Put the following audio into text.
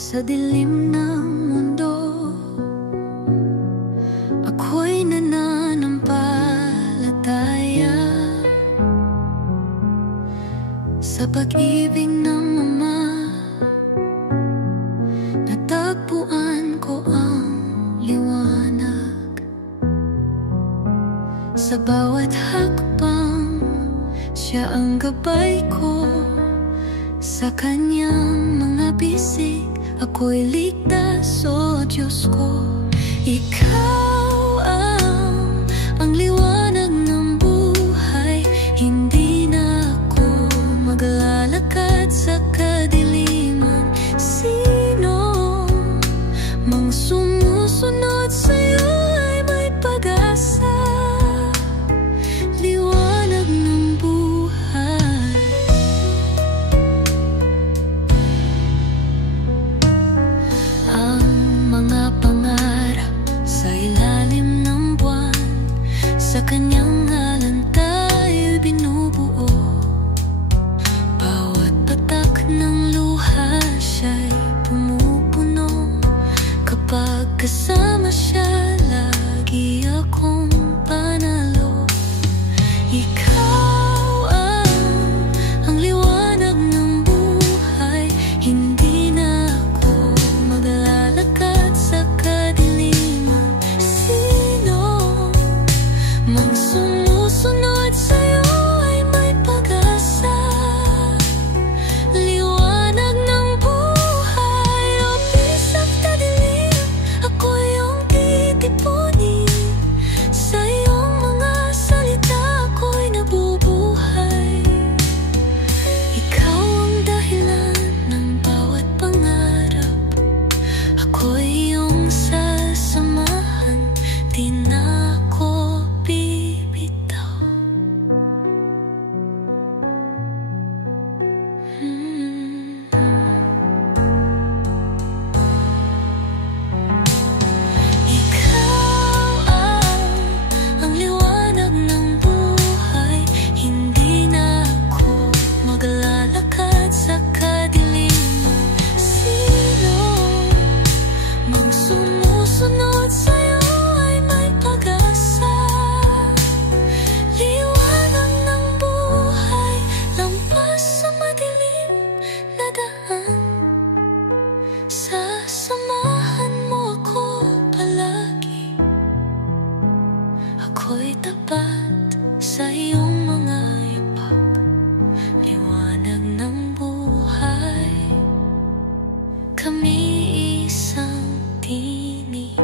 Sa dilim ng mundo, ako'y nananampalataya sa pag-ibig ng Ama. Natagpuan ko ang liwanag sa bawat hakbang. Siya ang gabay ko sa kanyang mga bisig. Ako'y ligtas, o Diyos ko. Ikaw ang liwanag ng buhay. Hindi na ako maglalakad sa kadiliman. Sino mang sumusunod sa'yo ay may pag-asa. Liwanag ng buhay. Ang mga pangarap sa ilalim ng buwan, sa kanyang ngalan tayo'y binubuo. Bawat patak ng luha siya'y pumupuno. Kapag kasama siya, lagi akong panalo. Ikaw ang liwanag ng buhay. Hindi na ako maglalakad sa kadiliman. Sino mang sumusunod sa'yo ay may pag-asa. Liwanag ng buhay. O pisak na dilim, ako iyong titipunin. Sa iyong mga salita ako'y nabubuhay. Ikaw ang dahilan ng bawat pangarap. Ako'y iyong sasamahan, di na ako bibitaw. Ikaw ang liwanag ng buhay. Hindi na ako maglalakad sa kadiliman. Sino mang sumusunod sa'yo ay may pag-asa. Liwanag ng buhay, lampas sa madilim na daan. Sasamahan mo ako palagi. Ako'y tapat sa iyong mga ipak. Liwanag ng buhay, kami isang tinig.